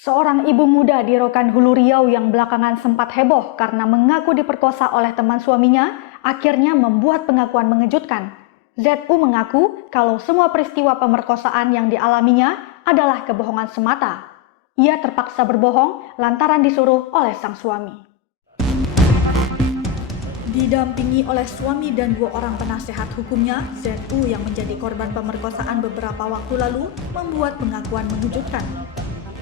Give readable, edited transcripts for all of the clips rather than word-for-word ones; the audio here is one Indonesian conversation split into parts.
Seorang ibu muda di Rokan Hulu Riau yang belakangan sempat heboh karena mengaku diperkosa oleh teman suaminya, akhirnya membuat pengakuan mengejutkan. ZU mengaku kalau semua peristiwa pemerkosaan yang dialaminya adalah kebohongan semata. Ia terpaksa berbohong lantaran disuruh oleh sang suami. Didampingi oleh suami dan 2 orang penasehat hukumnya, ZU yang menjadi korban pemerkosaan beberapa waktu lalu membuat pengakuan mengejutkan.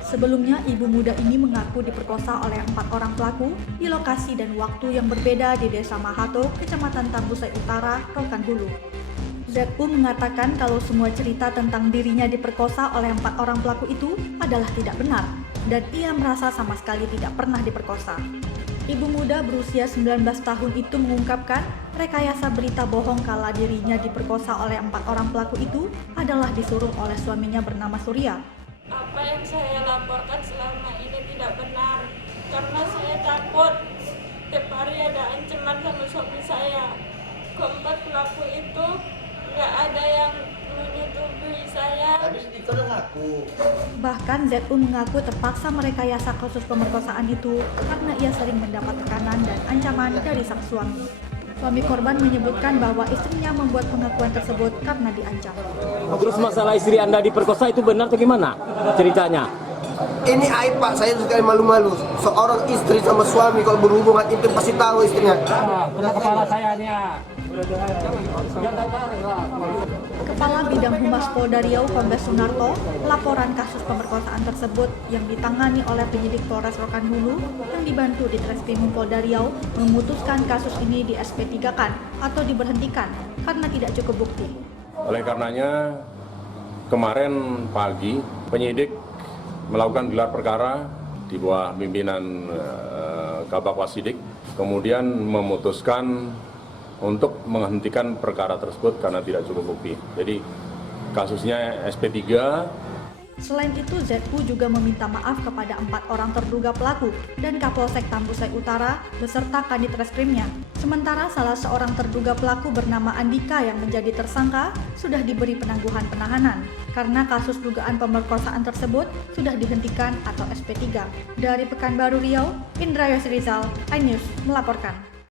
Sebelumnya, ibu muda ini mengaku diperkosa oleh 4 orang pelaku di lokasi dan waktu yang berbeda di Desa Mahato, Kecamatan Tambusai Utara, Rokan Hulu. ZU mengatakan kalau semua cerita tentang dirinya diperkosa oleh 4 orang pelaku itu adalah tidak benar, dan ia merasa sama sekali tidak pernah diperkosa. Ibu muda berusia 19 tahun itu mengungkapkan rekayasa berita bohong kala dirinya diperkosa oleh 4 orang pelaku itu adalah disuruh oleh suaminya bernama Surya. Apa yang saya laporkan selama ini tidak benar, karena saya takut setiap hari ada ancaman sama suami saya. Keempat pelaku itu nggak ada yang menyetujui saya. Habis itu ngaku. Bahkan ZU mengaku terpaksa merekayasa kasus pemerkosaan itu karena ia sering mendapat tekanan dan ancaman dari sang suami. Suami korban menyebutkan bahwa istrinya membuat pengakuan tersebut karena diancam. Terus masalah istri Anda diperkosa itu benar atau gimana ceritanya? Ini aib Pak, saya sekali malu-malu. Seorang istri sama suami kalau berhubungan itu pasti tahu istrinya. Kena kepala saya nih. Kepala Bidang Humas Polda Riau Kombes Sunarto, laporan kasus pemerkosaan tersebut yang ditangani oleh penyidik Polres Rokan Hulu yang dibantu di Treskrimum Polda Riau memutuskan kasus ini di SP3-kan atau diberhentikan karena tidak cukup bukti. Oleh karenanya, kemarin pagi penyidik melakukan gelar perkara di bawah pimpinan Kabak Wasidik, kemudian memutuskan untuk menghentikan perkara tersebut karena tidak cukup bukti. Jadi kasusnya SP3. Selain itu, ZU juga meminta maaf kepada 4 orang terduga pelaku dan Kapolsek Tambusai Utara beserta Kadit Reskrimnya. Sementara salah seorang terduga pelaku bernama Andika yang menjadi tersangka sudah diberi penangguhan penahanan karena kasus dugaan pemerkosaan tersebut sudah dihentikan atau SP3. Dari Pekanbaru Riau, Indra Yosrizal, iNews melaporkan.